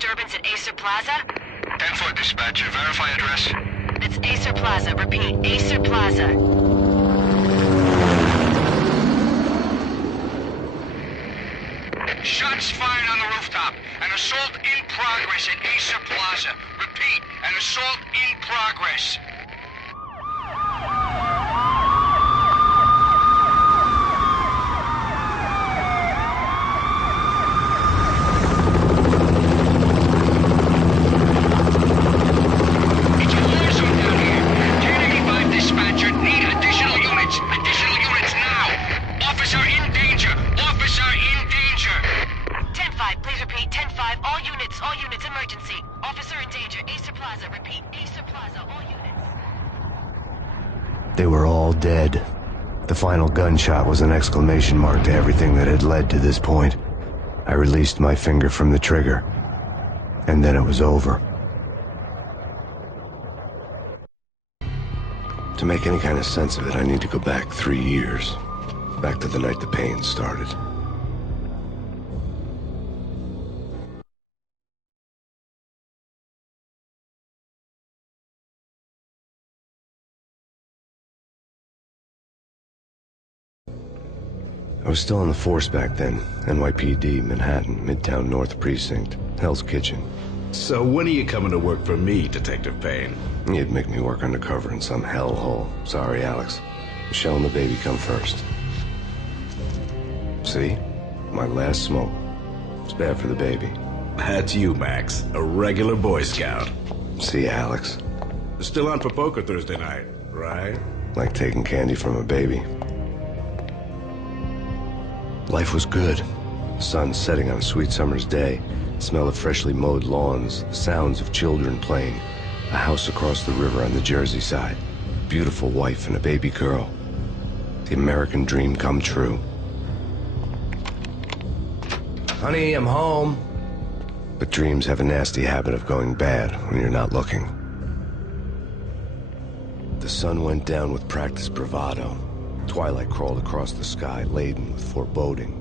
disturbance at Acer Plaza? 10-4 dispatcher. Verify address. It's Acer Plaza. Repeat, Acer Plaza. Shots fired on the rooftop. An assault in progress at Acer Plaza. Repeat, an assault in progress. It's a war zone down here. 1085 dispatcher. Need additional units. Additional units now. Officer in danger. Officer in danger. 10-5, please repeat. 10-5, all units, emergency. Officer in danger, Acer Plaza. Repeat, Acer Plaza, all units. They were all dead. The final gunshot was an exclamation mark to everything that had led to this point. I released my finger from the trigger, and then it was over. To make any kind of sense of it, I need to go back 3 years. Back to the night the pain started. I was still on the force back then. NYPD, Manhattan, Midtown North Precinct, Hell's Kitchen. So when are you coming to work for me, Detective Payne? You'd make me work undercover in some hellhole. Sorry, Alex. Michelle and the baby come first. See? My last smoke. It's bad for the baby. That's you, Max. A regular Boy Scout. See, Alex. Still on for poker Thursday night, right? Like taking candy from a baby. Life was good. Sun setting on a sweet summer's day. Smell of freshly mowed lawns. Sounds of children playing. A house across the river on the Jersey side. Beautiful wife and a baby girl. The American dream come true. Honey, I'm home. But dreams have a nasty habit of going bad when you're not looking. The sun went down with practiced bravado. Twilight crawled across the sky, laden with foreboding.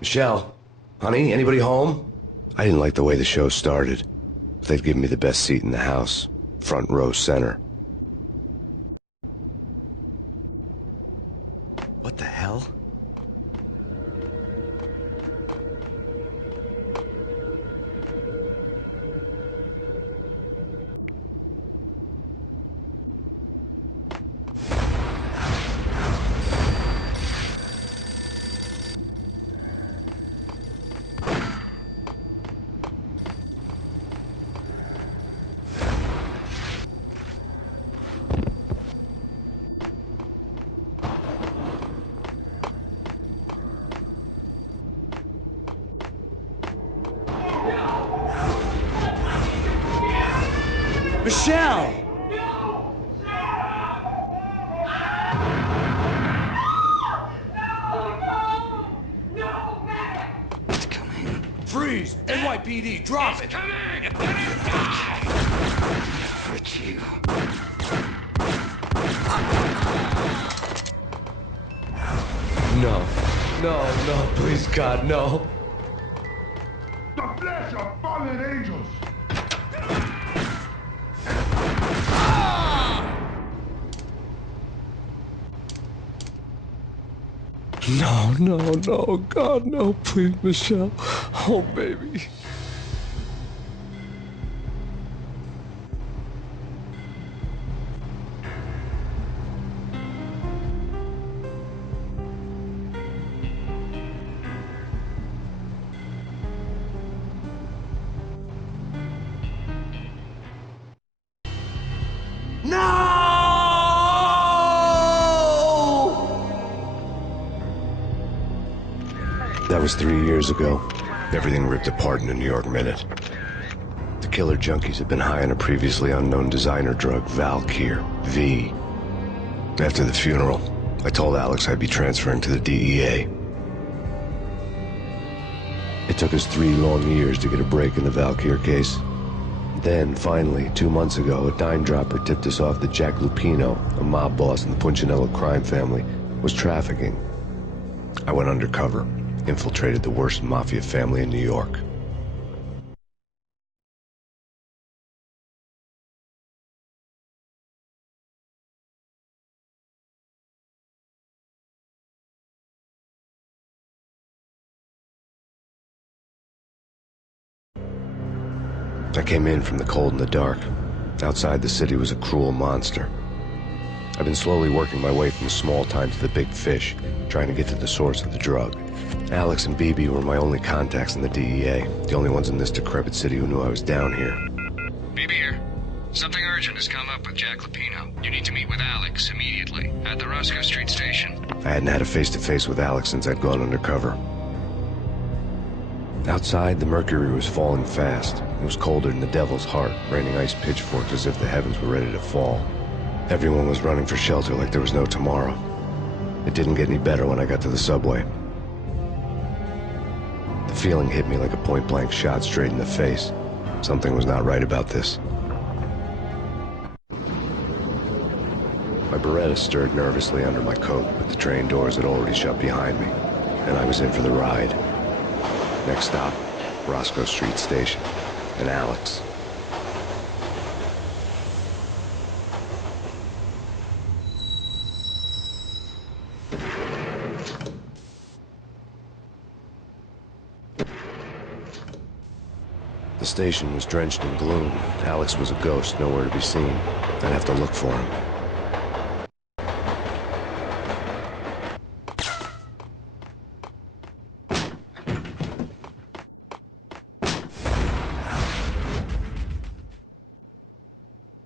Michelle, honey, anybody home? I didn't like the way the show started. They'd given me the best seat in the house, front row center. What the hell? Michelle! It's coming. Freeze! NYPD, drop it! Come in! Hurt you. No. No, please, God, no. The flesh of fallen angels. No, God, no, please, Michelle. Oh, baby. That was 3 years ago. Everything ripped apart in a New York minute. The killer junkies had been high on a previously unknown designer drug, Valkyr, V. After the funeral, I told Alex I'd be transferring to the DEA. It took us 3 long years to get a break in the Valkyr case. Then, finally, 2 months ago, a dime-dropper tipped us off that Jack Lupino, a mob boss in the Punchinello crime family, was trafficking I went undercover, infiltrated the worst mafia family in New York. I came in from the cold and the dark. Outside the city was a cruel monster. I've been slowly working my way from the small time to the big fish, trying to get to the source of the drug. Alex and BB were my only contacts in the DEA, the only ones in this decrepit city who knew I was down here. BB here. Something urgent has come up with Jack Lapino. You need to meet with Alex immediately at the Roscoe Street station. I hadn't had a face-to-face with Alex since I'd gone undercover. Outside, the mercury was falling fast. It was colder than the devil's heart, raining ice pitchforks as if the heavens were ready to fall. Everyone was running for shelter like there was no tomorrow. It didn't get any better when I got to the subway. The feeling hit me like a point-blank shot straight in the face. Something was not right about this. My Beretta stirred nervously under my coat, but the train doors had already shut behind me, and I was in for the ride. Next stop, Roscoe Street Station, and Alex. The station was drenched in gloom. Alex was a ghost, nowhere to be seen. I'd have to look for him.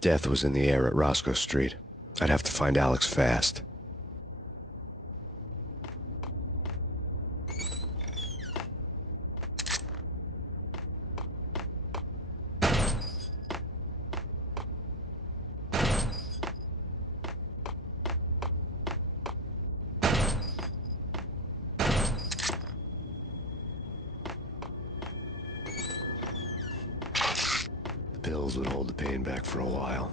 Death was in the air at Roscoe Street. I'd have to find Alex fast. The pills would hold the pain back for a while.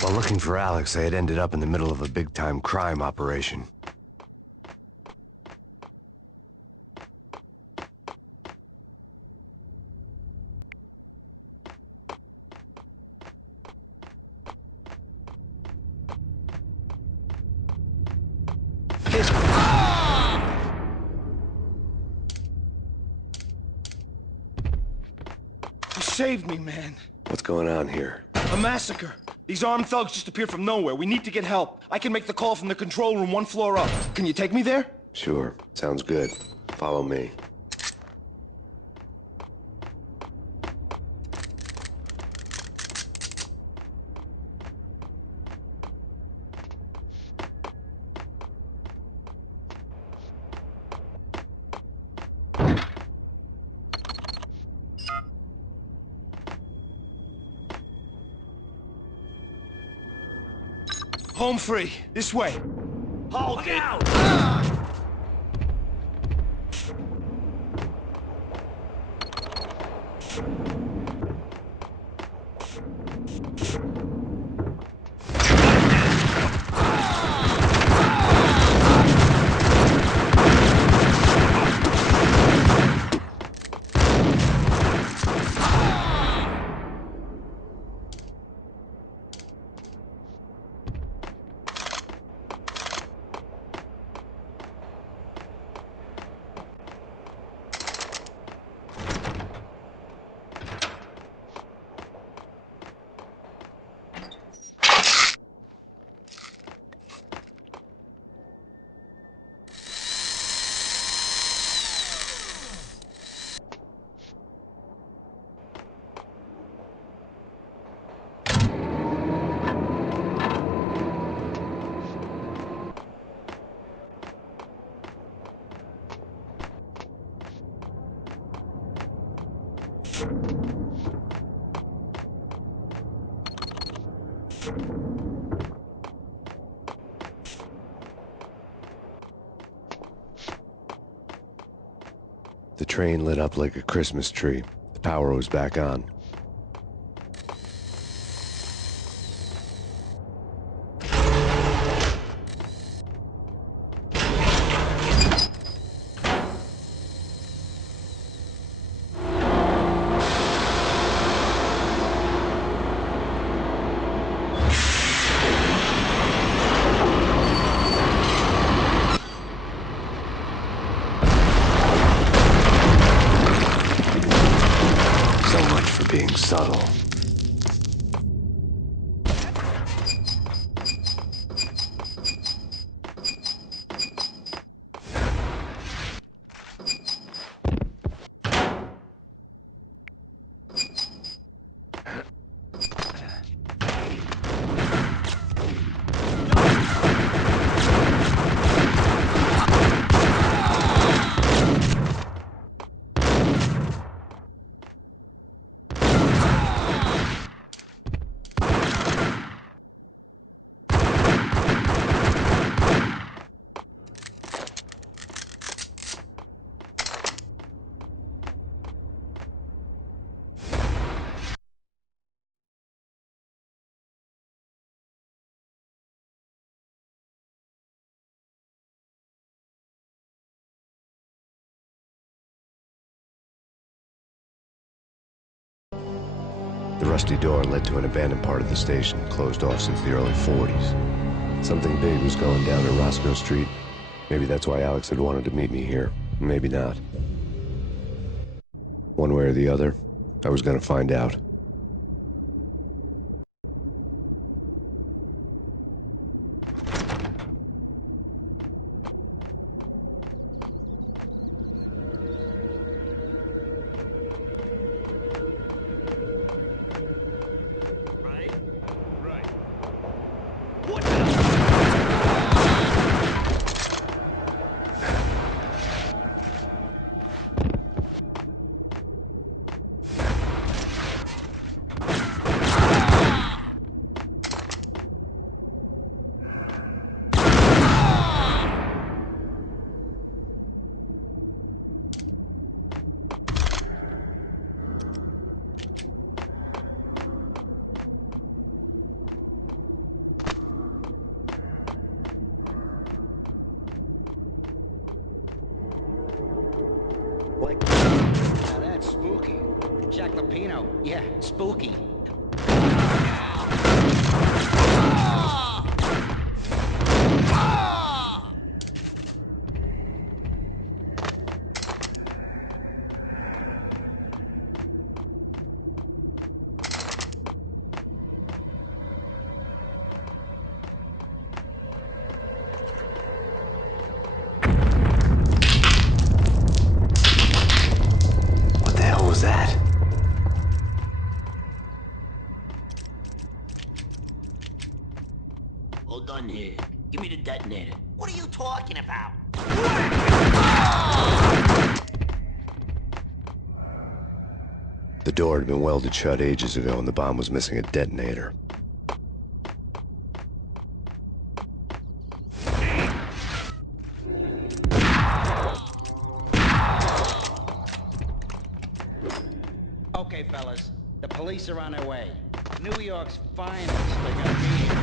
While looking for Alex, I had ended up in the middle of a big-time crime operation. You saved me, man. What's going on here? A massacre. These armed thugs just appeared from nowhere. We need to get help. I can make the call from the control room 1 floor up. Can you take me there? Sure, sounds good. Follow me. Home free. This way. Hold it. The train lit up like a Christmas tree. The power was back on. Being subtle. The rusty door led to an abandoned part of the station, closed off since the early 40s. Something big was going down at Roscoe Street. Maybe that's why Alex had wanted to meet me here. Maybe not. One way or the other, I was gonna find out. Now that's spooky. Jack Lapino. Yeah, spooky. Done here. Give me the detonator. What are you talking about? The door had been welded shut ages ago and the bomb was missing a detonator. Okay, fellas. The police are on their way. New York's finest are gonna be here.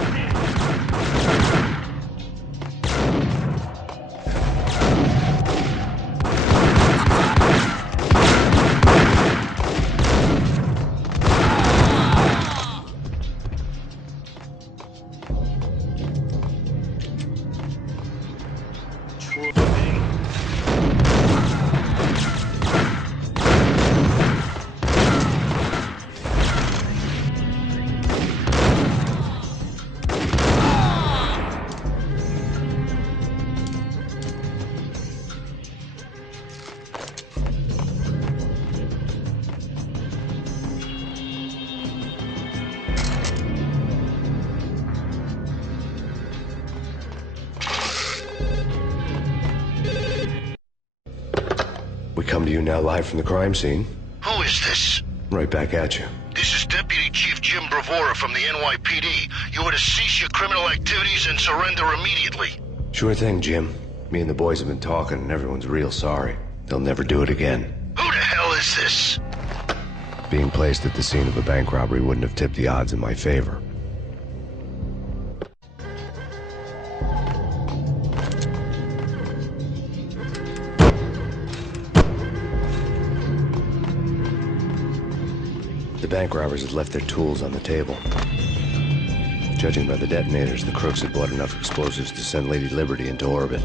We come to you now live from the crime scene. Who is this? Right back at you. This is Deputy Chief Jim Bravura from the NYPD. You are to cease your criminal activities and surrender immediately. Sure thing, Jim. Me and the boys have been talking and everyone's real sorry. They'll never do it again. Who the hell is this? Being placed at the scene of a bank robbery wouldn't have tipped the odds in my favor. The bank robbers had left their tools on the table. Judging by the detonators, the crooks had bought enough explosives to send Lady Liberty into orbit.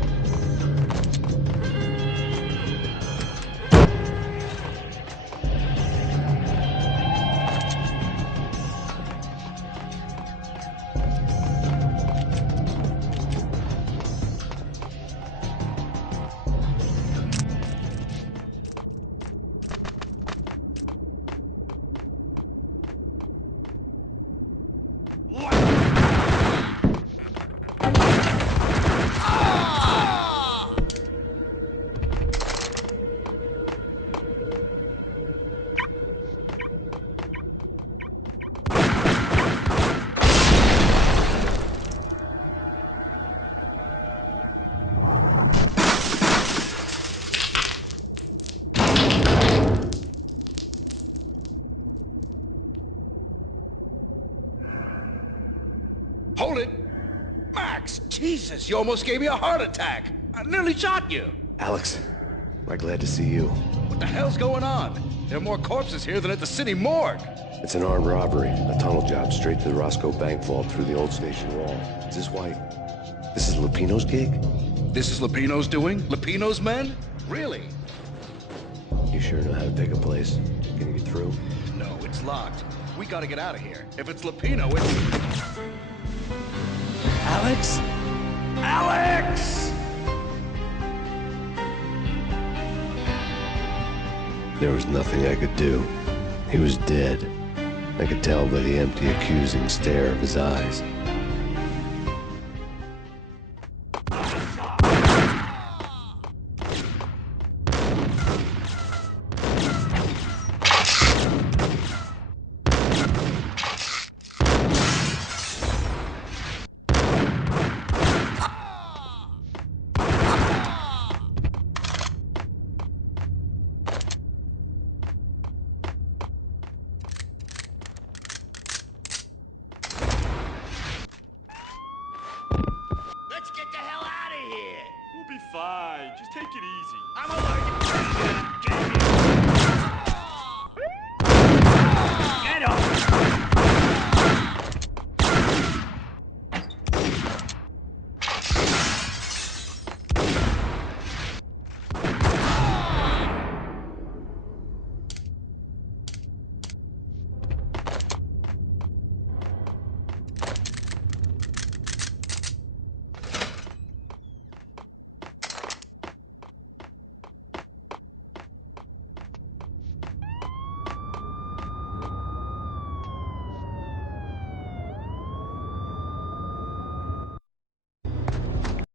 Hold it! Max, Jesus, you almost gave me a heart attack. I nearly shot you. Alex, we're glad to see you. What the hell's going on? There are more corpses here than at the city morgue. It's an armed robbery, a tunnel job straight to the Roscoe Bank vault through the old station wall. Is this why? This is Lupino's gig? This is Lupino's doing? Lupino's men? Really? You sure know how to pick a place? Can you get through? No, it's locked. We gotta get out of here. If it's Lupino, it's... Alex? Alex! There was nothing I could do. He was dead. I could tell by the empty, accusing stare of his eyes. Let's get the hell out of here. We'll be fine. Just take it easy. I'm allergic.